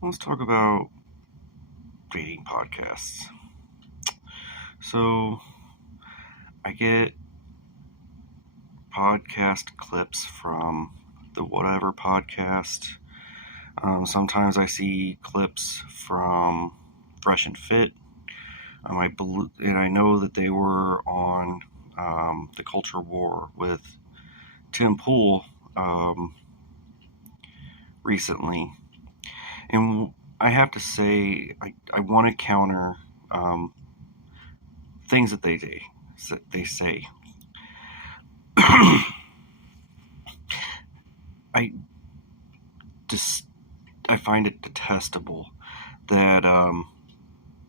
Let's talk about dating podcasts. So, I get podcast clips from the Whatever podcast. Sometimes I see clips from Fresh and Fit. And I know that they were on the Culture War with Tim Pool recently. And I have to say, I want to counter things that they say. I find it detestable that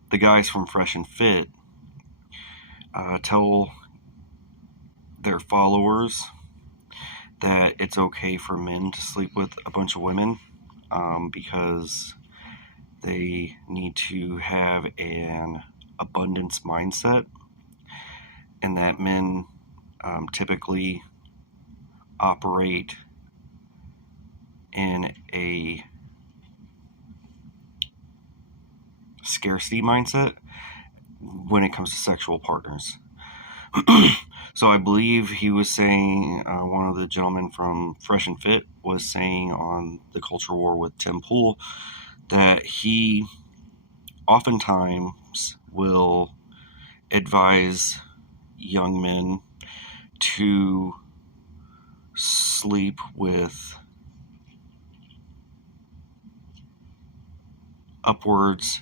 the guys from Fresh and Fit tell their followers that it's okay for men to sleep with a bunch of women because they need to have an abundance mindset, and that men typically operate in a scarcity mindset when it comes to sexual partners. So I believe he was saying, one of the gentlemen from Fresh and Fit was saying on the Culture War with Tim Pool that he oftentimes will advise young men to sleep with upwards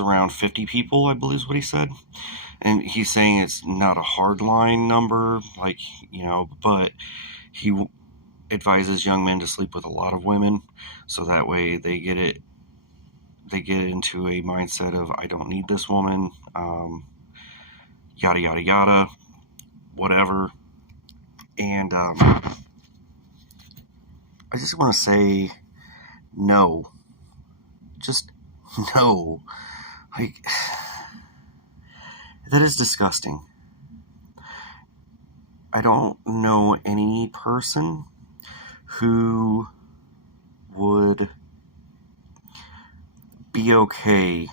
around 50 people, I believe is what he said. And he's saying it's not a hard line number, but he advises young men to sleep with a lot of women, so that way they get into a mindset of, I don't need this woman, yada yada yada, whatever. And I just want to say no. Just no. That is disgusting. I don't know any person who would be okay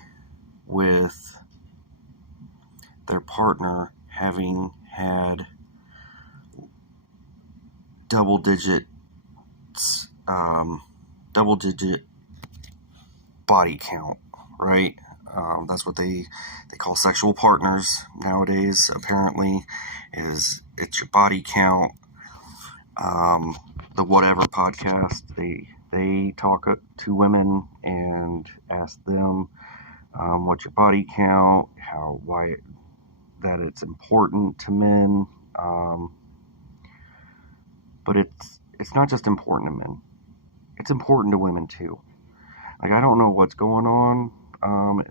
with their partner having had double digit body count, right? That's what they call sexual partners nowadays, apparently, is it's your body count. The Whatever podcast, they talk to women and ask them what's your body count, why that it's important to men, but it's not just important to men, it's important to women too. Like, I don't know what's going on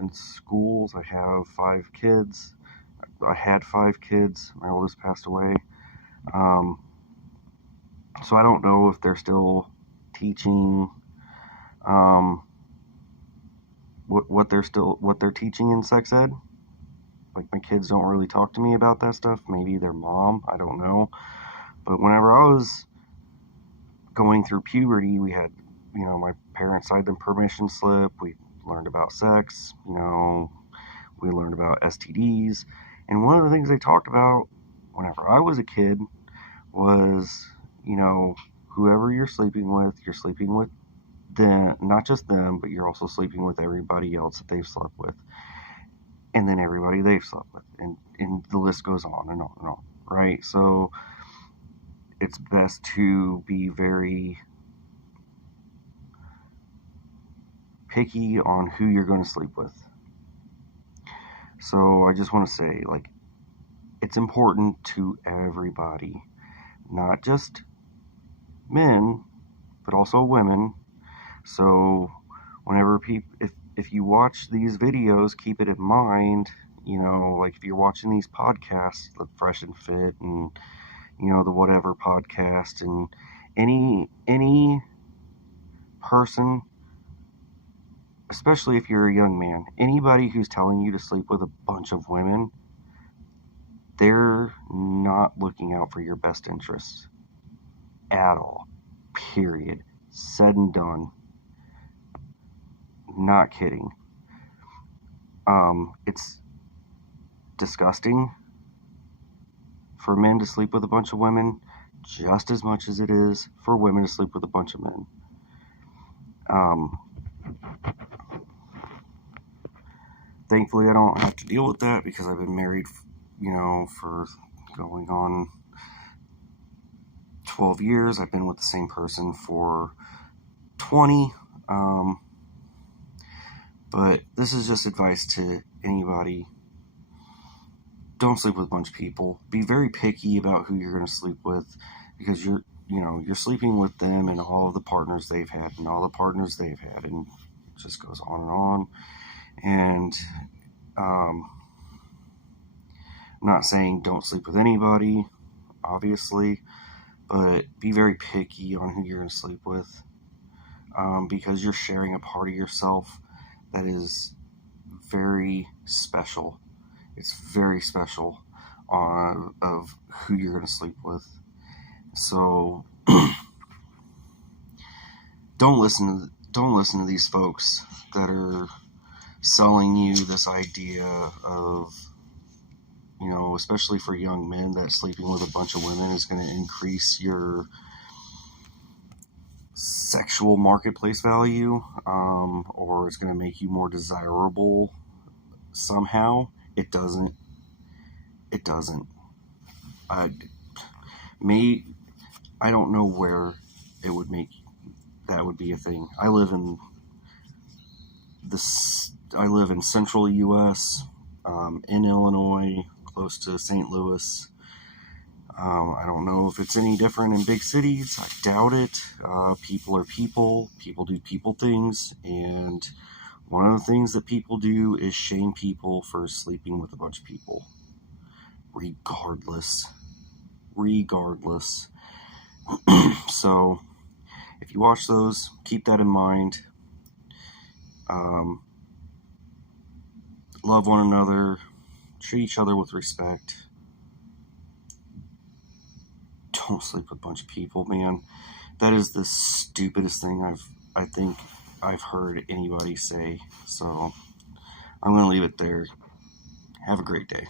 in schools. I have 5 kids. I had 5 kids. My oldest passed away. So I don't know if they're still teaching what they're teaching in sex ed. Like, my kids don't really talk to me about that stuff. Maybe their mom, I don't know. But whenever I was going through puberty, we had, my parents signed the permission slip. We learned about sex, we learned about STDs. And one of the things they talked about whenever I was a kid was, whoever you're sleeping with them, not just them, but you're also sleeping with everybody else that they've slept with. And then everybody they've slept with. And the list goes on and on and on, right? So it's best to be very picky on who you're going to sleep with. So I just want to say, it's important to everybody, not just men, but also women. So whenever if you watch these videos, keep it in mind, if you're watching these podcasts, the Fresh and Fit and, the Whatever podcast, and any person, especially if you're a young man, anybody who's telling you to sleep with a bunch of women, they're not looking out for your best interests at all. Period. Said and done. Not kidding. It's disgusting for men to sleep with a bunch of women just as much as it is for women to sleep with a bunch of men. Thankfully, I don't have to deal with that because I've been married, for going on 12 years. I've been with the same person for 20. But this is just advice to anybody. Don't sleep with a bunch of people. Be very picky about who you're going to sleep with, because you're sleeping with them and all of the partners they've had and all the partners they've had, and it just goes on and on. And I'm not saying don't sleep with anybody, obviously, but be very picky on who you're going to sleep with, because you're sharing a part of yourself that is very special. It's very special of who you're going to sleep with. So don't listen to these folks that are selling you this idea of, especially for young men, that sleeping with a bunch of women is going to increase your sexual marketplace value, or it's going to make you more desirable somehow. It doesn't. I don't know where it would make that would be a thing. I live in central U.S., in Illinois, close to St. Louis. I don't know if it's any different in big cities. I doubt it. People are people. People do people things. And one of the things that people do is shame people for sleeping with a bunch of people. Regardless. So, if you watch those, keep that in mind. Love one another. Treat each other with respect. Don't sleep with a bunch of people, man. That is the stupidest thing I think I've heard anybody say. So I'm going to leave it there. Have a great day.